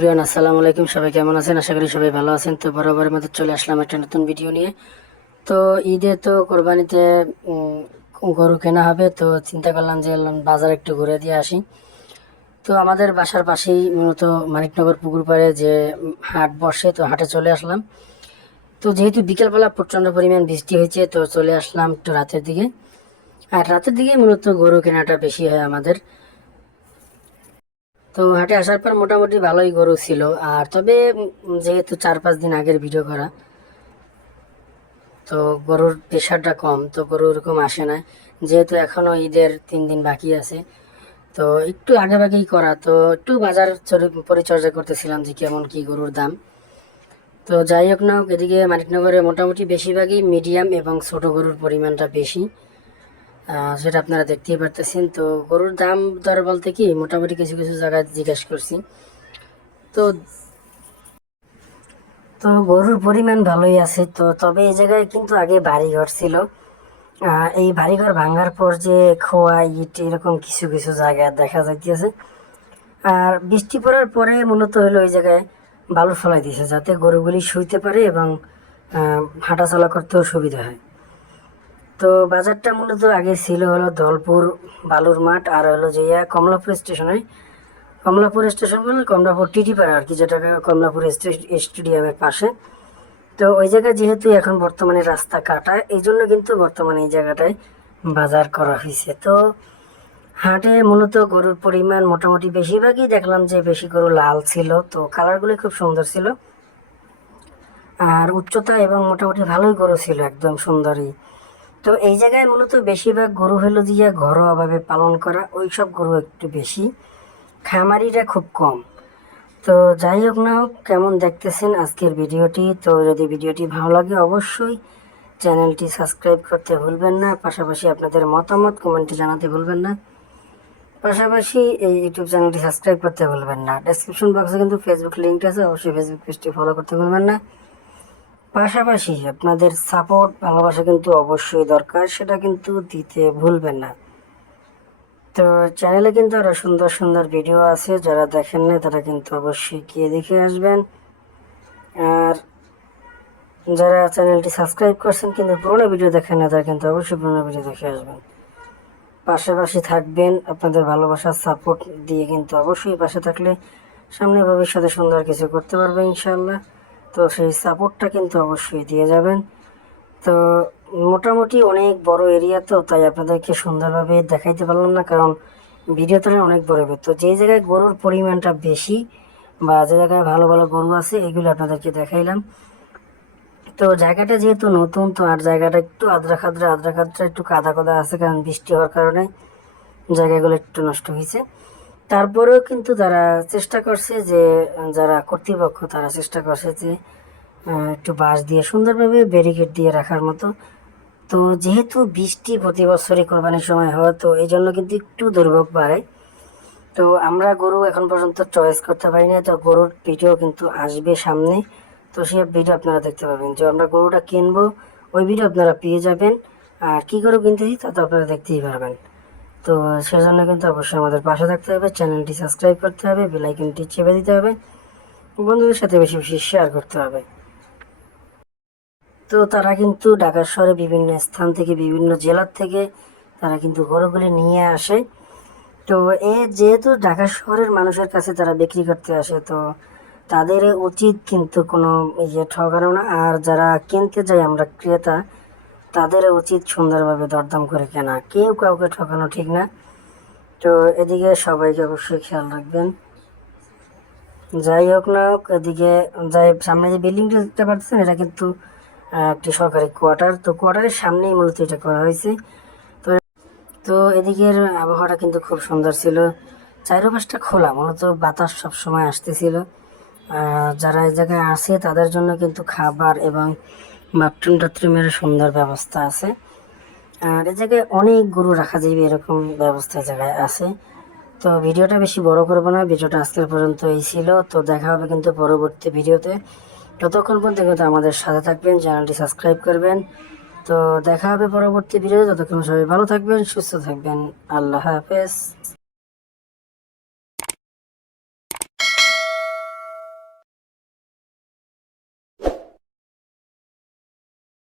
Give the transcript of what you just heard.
Everyone, আসসালামু আলাইকুম। সবাই কেমন আছেন? আশা করি সবাই ভালো আছেন। তো বরাবরের মতো চলে আসলাম একটা নতুন ভিডিও নিয়ে। তো ঈদে তো কোরবানিতে গরু কেনা হবে, তো চিন্তা করলাম যে বাজার একটু ঘুরে দিয়ে আসি। তো আমাদের বাসার পাশেই মূলত মানিকনগর পুকুর পাড়ে যে হাট বসে, তো হাটে চলে আসলাম। তো যেহেতু বিকেলবেলা প্রচণ্ড পরিমাণ বৃষ্টি হয়েছে, তো চলে আসলাম একটু রাতের দিকে। আর রাতের দিকে মূলত গরু কেনাটা বেশি হয় আমাদের। তো হাটে আসার পর মোটামুটি ভালোই গরু ছিল। আর তবে যেহেতু 4-5 দিন আগের ভিডিও করা, তো গরুর প্রেশারটা কম, তো গরু ওরকম আসে না। যেহেতু এখনো ঈদের 3 দিন বাকি আছে, তো একটু আগে আগেই করা, তো একটু বাজার পরিচর্যা করতেছিলাম যে কেমন কি গরুর দাম। তো যাই হোক না হোক, এদিকে মানিকনগরে মোটামুটি বেশিরভাগই মিডিয়াম এবং ছোট গরুর পরিমাণটা বেশি, সেটা আপনারা দেখতেই পারতেছেন। তো গরুর দাম দর বলতে কি, মোটামুটি কিছু কিছু জায়গায় জিজ্ঞেস করছি। তো তো গরুর পরিমাণ ভালোই আছে। তো তবে এই জায়গায় কিন্তু আগে বাড়িঘর ছিল। এই বাড়িঘর ভাঙার পর যে খোয়া ইট এরকম কিছু কিছু জায়গায় দেখা যাইতেছে। আর বৃষ্টি পড়ার পরে মূলত হলো ওই জায়গায় বালু ফেলাই দিয়েছে, যাতে গরুগুলি শুইতে পারে এবং হাঁটাচলা করতেও সুবিধা হয়। তো বাজারটা মূলত আগে ছিল হলো দলপুর বালুর মাঠ, আর হলো যে কমলাপুর স্টেশনে, কমলাপুর স্টেশন বলে কমলাপুর টিটিপাড়া আর কি, যেটা কমলাপুর স্টেডিয়ামের পাশে। তো ওই জায়গায় যেহেতু এখন বর্তমানে রাস্তা কাটা, এই জন্য কিন্তু বর্তমানে এই জায়গাটায় বাজার করা হয়েছে। তো হাটে মূলত গরুর পরিমাণ মোটামুটি বেশিরভাগই দেখলাম যে বেশি গরু লাল ছিল, তো কালারগুলো খুব সুন্দর ছিল। আর উচ্চতা এবং মোটামুটি ভালোই গরু ছিল, একদম সুন্দরই। তো এই জায়গায় মূলত বেশিরভাগ গরু হলো দিয়ে ঘরোয়াভাবে পালন করা, ওই সব গরু একটু বেশি, খামারিরা খুব কম। তো যাই হোক না হোক, কেমন দেখতেছেন আজকের ভিডিওটি? তো যদি ভিডিওটি ভালো লাগে অবশ্যই চ্যানেলটি সাবস্ক্রাইব করতে ভুলবেন না, পাশাপাশি আপনাদের মতামত কমেন্টে জানাতে ভুলবেন না, পাশাপাশি এই ইউটিউব চ্যানেলটি সাবস্ক্রাইব করতে ভুলবেন না। ডেসক্রিপশন বক্সে কিন্তু ফেসবুক লিঙ্ক আছে, অবশ্যই ফেসবুক পেজটি ফলো করতে ভুলবেন না। পাশাপাশি আপনাদের সাপোর্ট ভালোবাসা কিন্তু অবশ্যই দরকার, সেটা কিন্তু দিতে ভুলবেন না। তো চ্যানেলে কিন্তু আরও সুন্দর সুন্দর ভিডিও আছে, যারা দেখেন না তারা কিন্তু অবশ্যই গিয়ে দেখে আসবেন। আর যারা চ্যানেলটি সাবস্ক্রাইব করছেন কিন্তু পুরোনো ভিডিও দেখেন না, তারা কিন্তু অবশ্যই পুরোনো ভিডিও দেখে আসবেন। পাশাপাশি থাকবেন, আপনাদের ভালোবাসার সাপোর্ট দিয়ে কিন্তু অবশ্যই পাশে থাকলে সামনে ভবিষ্যতে সুন্দর কিছু করতে পারবে ইনশাল্লাহ। তো সেই সাপোর্টটা কিন্তু অবশ্যই দিয়ে যাবেন। তো মোটামুটি অনেক বড় এরিয়া, তো তাই আপনাদেরকে সুন্দরভাবে দেখাইতে পারলাম না, কারণ ভিডিওতে অনেক বড় হবে। তো যে জায়গায় গরুর পরিমাণটা বেশি বা যে জায়গায় ভালো ভালো গরু আছে, এগুলো আপনাদেরকে দেখাইলাম। তো জায়গাটা যেহেতু নতুন, তো আর জায়গাটা একটু আদ্রা খাদ্রা একটু কাদা কাদা আছে, কারণ বৃষ্টি হওয়ার কারণে জায়গাগুলো একটু নষ্ট হয়েছে। তারপরেও কিন্তু তারা চেষ্টা করছে যে, যারা কর্তৃপক্ষ তারা চেষ্টা করছে যে একটু বাঁশ দিয়ে সুন্দরভাবে ব্যারিকেড দিয়ে রাখার মতো। তো যেহেতু বৃষ্টি প্রতি বছরই কোরবানির সময় হয়, তো এই জন্য কিন্তু একটু দুর্ভোগ বাড়ে। তো আমরা গরু এখন পর্যন্ত চয়েস করতে পারি না, তো গরুর ভিডিও কিন্তু আসবে সামনে। তো সেই ভিডিও আপনারা দেখতে পাবেন, যে আমরা গরুটা কিনবো ওই ভিডিও আপনারা পেয়ে যাবেন। আর কী গরু কিনতেছি তা তো আপনারা দেখতেই পারবেন। তো সেজন্য কিন্তু অবশ্যই আমাদের পাশে থাকতে হবে, চ্যানেলটি সাবস্ক্রাইব করতে হবে, বেল আইকনটি চেপে দিতে হবে, বন্ধুদের সাথে বেশি বেশি শেয়ার করতে হবে। তো তারা কিন্তু ঢাকা শহরে বিভিন্ন স্থান থেকে, বিভিন্ন জেলার থেকে তারা কিন্তু গরুগুলি নিয়ে আসে। তো যেহেতু ঢাকা শহরের মানুষের কাছে তারা বিক্রি করতে আসে, তো তাদের উচিত কিন্তু কোনো ঠকানো না। আর যারা কিনতে যায় আমরা ক্রেতা, তাদের উচিত সুন্দরভাবে দরদাম করে কেনা, কেউ কাউকে ঠকানো ঠিক না। তো এদিকে সবাইকে অবশ্যই খেয়াল রাখবেন। যাই হোক না হোক, এদিকে যাই, সামনে যে বিল্ডিংটা দেখতে পাচ্ছেন, এটা কিন্তু একটি সরকারি কোয়ার্টার। তো কোয়ার্টারের সামনেই মূলত এটা করা হয়েছে। তো তো এদিকের আবহাওয়াটা কিন্তু খুব সুন্দর ছিল, চারপাশটা খোলা, মূলত বাতাস সবসময় আসতেছিল। যারা এই জায়গায় আসে তাদের জন্য কিন্তু খাবার এবং বাথরুম টাথরুমের সুন্দর ব্যবস্থা আছে। আর এই জায়গায় অনেক গরু রাখা যাবে এরকম ব্যবস্থা জায়গায় আছে। তো ভিডিওটা বেশি বড় করবো না, ভিডিওটা আজকের পর্যন্ত এই ছিল। তো দেখা হবে কিন্তু পরবর্তী ভিডিওতে, ততক্ষণ পর্যন্ত কিন্তু আমাদের সাথে থাকবেন, চ্যানেলটি সাবস্ক্রাইব করবেন। তো দেখা হবে পরবর্তী ভিডিওতে, ততক্ষণ সবাই ভালো থাকবেন, সুস্থ থাকবেন। আল্লাহ হাফেজ।